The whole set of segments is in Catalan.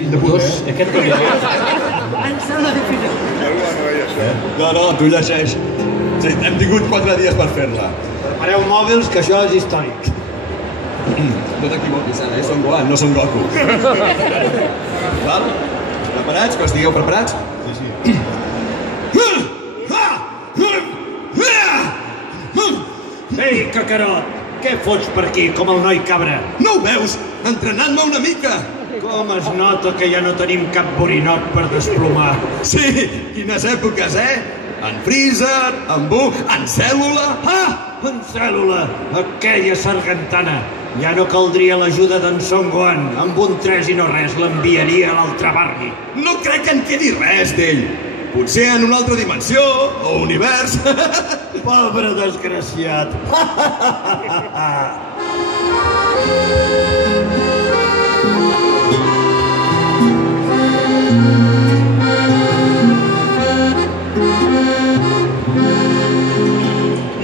Aquest que No, tu llegeix. Sí, hem tingut 4 dies per fer-la. Prepareu mòbils, que això és històric. No t'equivoquis, ara, Son Gohan, no Son Goku. Val? Preparats? Que estigueu preparats? Sí. Ei, cacarot! Què fots per aquí, com el noi cabra? No ho veus? Entrenant-me una mica! Com es nota que ja no tenim cap borinot per desplomar. Sí, quines èpoques, En Freezer, en Buu, en Cèl·lula... En Cèl·lula, aquella sargantana. Ja no caldria l'ajuda d'en Son Gohan. Amb un 3 i no res l'enviaria a l'altre barri. No crec que en quedi res d'ell. Potser en una altra dimensió o univers. Pobre desgraciat.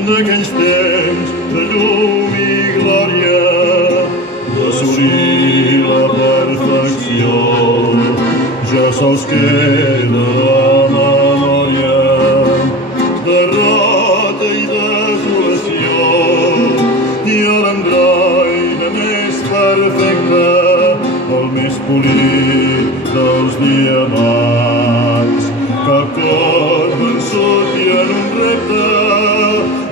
D'aquells temps de llum i glòria, d'assolir la perfecció, ja sols queda la memòria, derrota i desolació, i a l'androide més perfecte, el més polit dels diamants, cap cor vençut i en un repte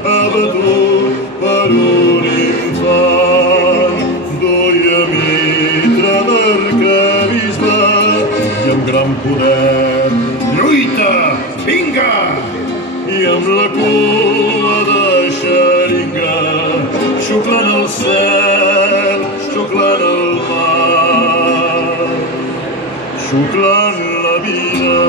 abatut per un infant. Duia mitra d'arquebisbe i amb gran poder lluita, vinga! I amb la cua de xeringa xuclant el cel, xuclant el mar, xuclant la vida.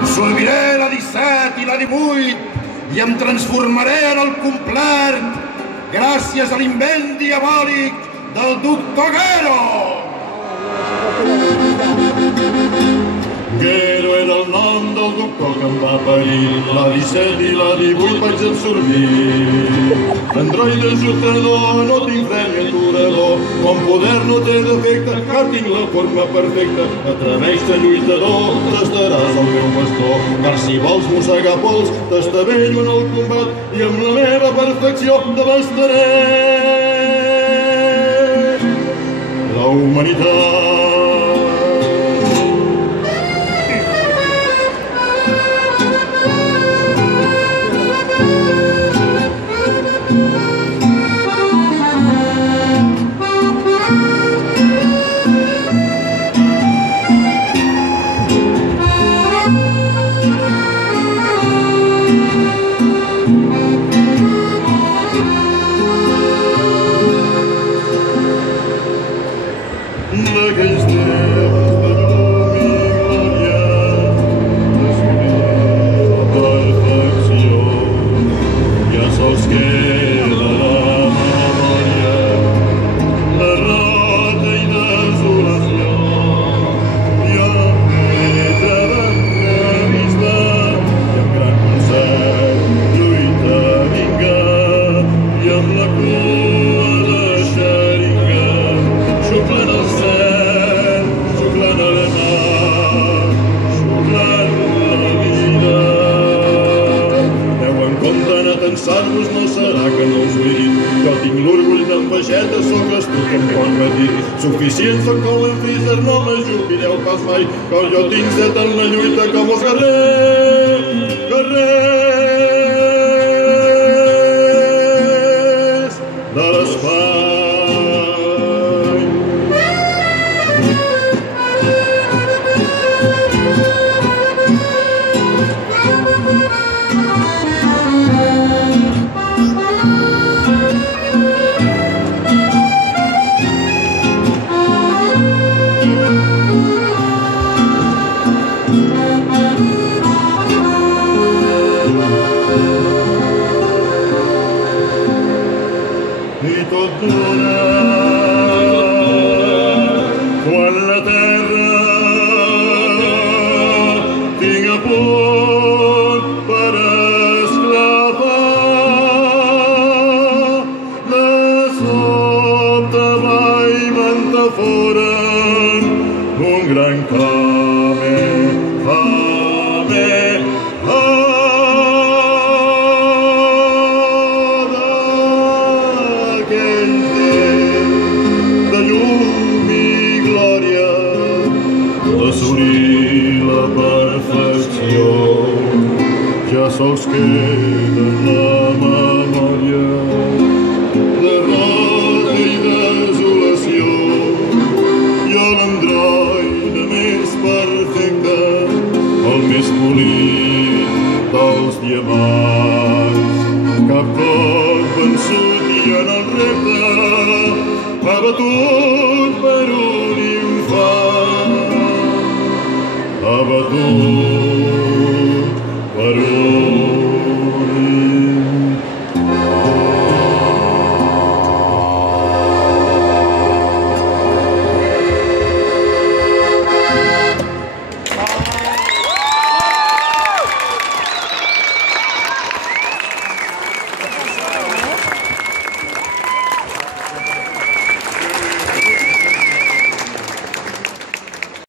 Absorbiré la 17 i la 18 i em transformaré en el complet gràcies a l'invent diabòlic del Doctor Gero! Gero era el nom del doctor que em va parir, la 17 i la 18 vaig absorbir. Androide ajustador, no tinc fre ni aturador, com poder no té defecte, que tinc la forma perfecta. Atreveix-te, lluitador, t'estaràs el meu bastó, car si vols mossegar pols, t'estavello en el combat i amb la meva perfecció devastaré la humanitat. D'aquells temps de llum i glòria, d'assolir la perfecció, ja sols queda la memòria, derrota i desolació, i a la pedra d'arquebisbe i amb gran concert lluita, vinga, i amb la cua de xeringa xuclant el cel, xuclant el mar, xuclant la vida. Aneu en compte, en atensar-vos, no serà que no us ho he dit. Jo tinc l'orgull d'en Vegeta, sóc astut en bon matí. Suficient sóc com en Freezer, no m'ajupireu pas mai, que jo tinc set en la lluita com els guerrers de l'espai. I tot plora quan la terra tinc a punt per esclafar. abatut per un infant, abatut